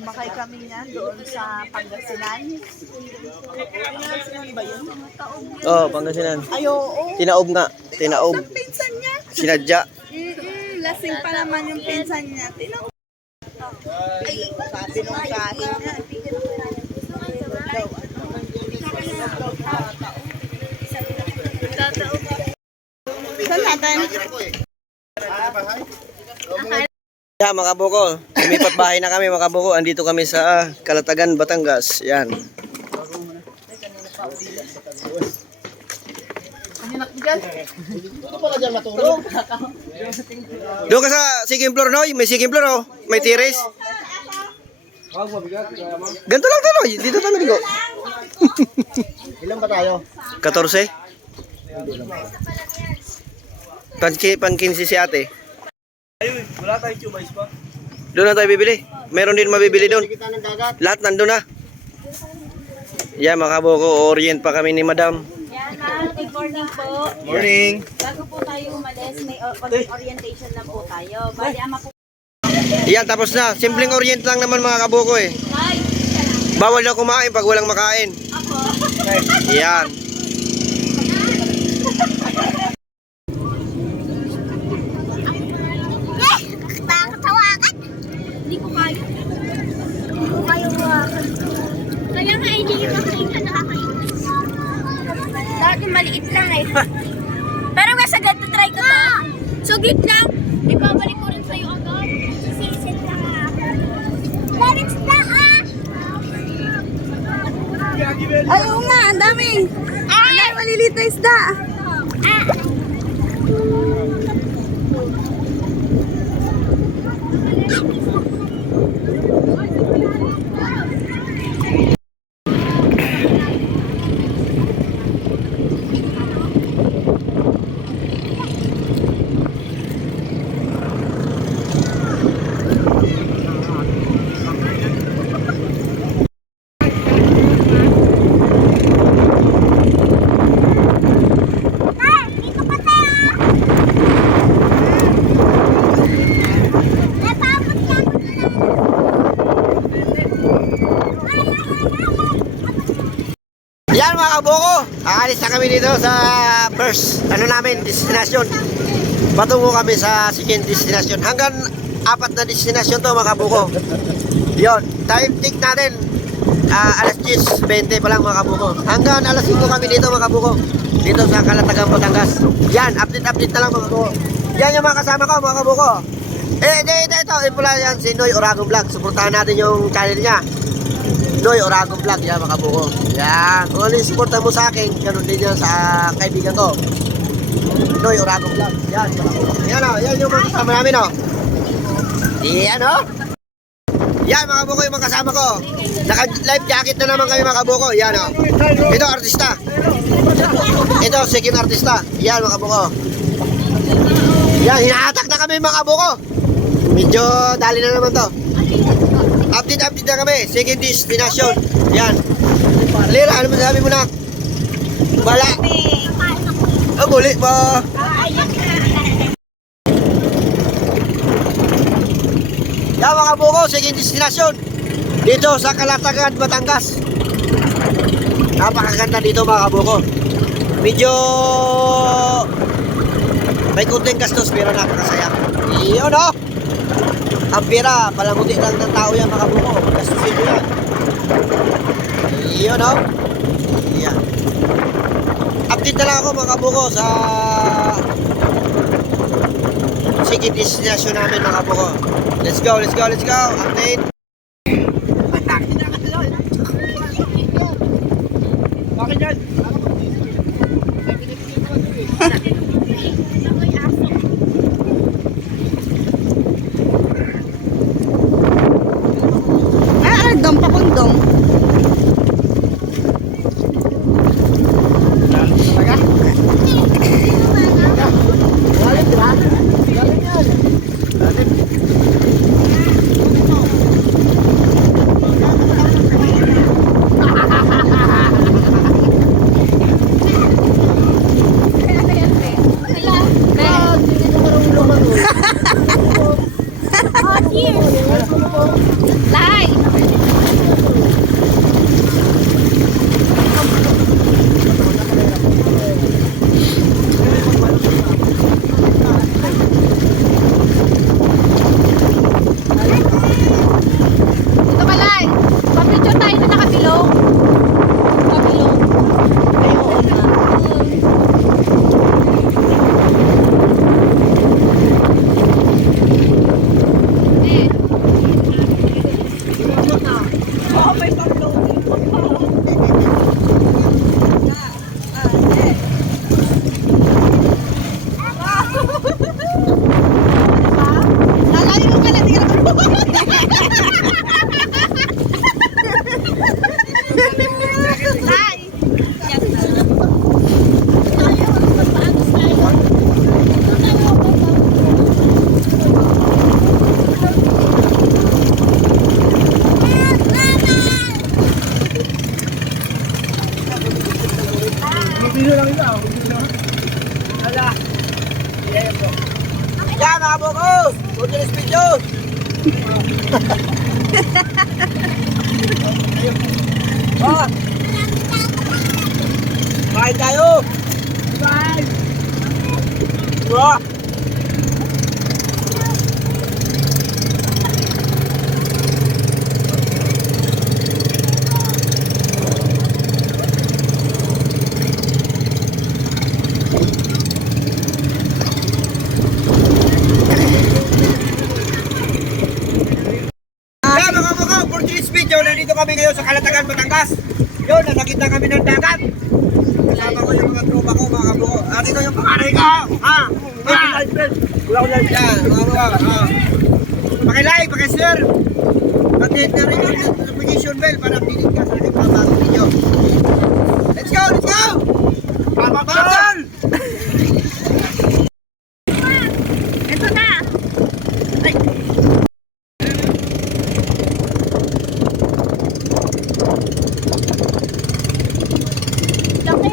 Sumakay kami niyan doon sa Pangasinan. Pangasinan ba yun? Oh, Pangasinan. Ay, oo. Tinaob nga. Tinaob. Sa pinsan niya. Sinadya. Lasing pa naman yung pinsan niya. Tinaob. Ay, sabi nung kain niya. Saan natin? Yeah, mga buko. Lumipat bahay na kami, mga buko. Andito kami sa Calatagan, Batangas. Yan. Doon ka sa second floor, no? May second floor, oh. May terrace. Ganito lang tayo. Dito tayo ligo. Ilan ba tayo? 14. Pang-15 si ate. Ayun, wala tayong tubais pa. Doon na tayo bibili. Meron din mabibili doon. Kita ng dagat. Lahat nandun na. Yan, mga buko. Orient pa kami ni madam. Yan, ma'am. Good morning po. Morning. Bago po tayo umalis, may orientation lang po tayo. Bali, ama po. Yan, tapos na. Simpleng orient lang naman mga kabuko eh. Ay, Bawal daw kumain pag walang makain. ako. Yan. Hindi ko kaya. Hindi ko kaya hawakan. Kaya nga, hindi yung makikita nakakainis. Dati maliit lang eh. Pero nga sagad na try ko to. Sugit lang. Ibabalik ko rin sa'yo agad. Sisisit lang ako. Balik na ah! Ay, oo nga. Ang dami. Ang dami maliliit na isda. Yan mga kabuko. Aalis na kami dito sa first destination. Patungo kami sa second destination. Hanggang 4 na destination to mga kabuko. Yon, time tick natin. Alas 10:20 pa lang mga kabuko. Hanggang alas 5 kami dito mga kabuko. Dito sa Calatagan, Batangas. Yan, update na lang mga kabuko. Yan yung mga kasama ko mga kabuko. Ito, pula yan si Noy Oragon Vlog. Suportahan natin yung channel niya. Noy Oragon Vlog, yan mga kabuko. Yan, kung ano yung suporta mo sa akin, ganun din yan sa kaibigan ko. Noy Oragon Vlog. Yan, mga kabuko. Yan yung mga kasama namin o. Yan o. Yan mga kabuko yung mga kasama ko. Naka-life jacket na naman kami mga kabuko. Yan o. Ito artista. Ito second artista. Yan mga kabuko. Yan, hinahatak na kami mga kabuko. Medyo dali na naman to. Update na kami. Second destination. Yan. Lira, ano masabi mo na? Bala. Oh, muli po. Yan mga buko, second destination. Dito sa Calatagan, Batangas. Napakaganda dito mga kabuko. Medyo may kunting gastos pero napakasaya. Iyon o. Ang pera, palamuti lang ng tao yan mga buko. Gastusin mo yan. Iyon o. Yan. Update na lang ako mga buko sa second destination namin mga buko. Let's go. Update. Bakit yan? Dong papundong. Oh! Kain tayo! Kain! Oh! Yeah, mga mga, for this video, nandito kami ngayon sa Kalatagan, Batangas. Yun, nakakita kami ng dagat. Kasama ko yung mga tropa ko, mga kabuko. At ito yung pangaray ko. Ha? Ha? Wala ko lang. Yan, mga kabuko. Pakilike, pakishare. At hit na rin yung notification bell para pinig ka sa aking mga bagong video. Let's go, let's go! Papapalan! Ito na. Ay. Laki.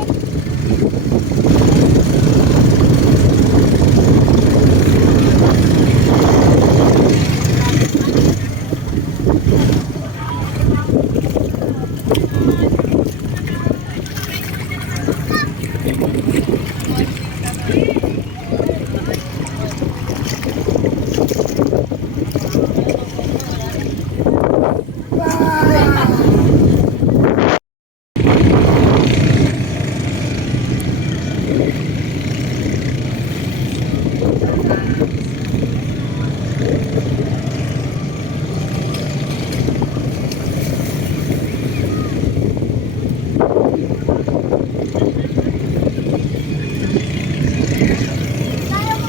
Tayo mo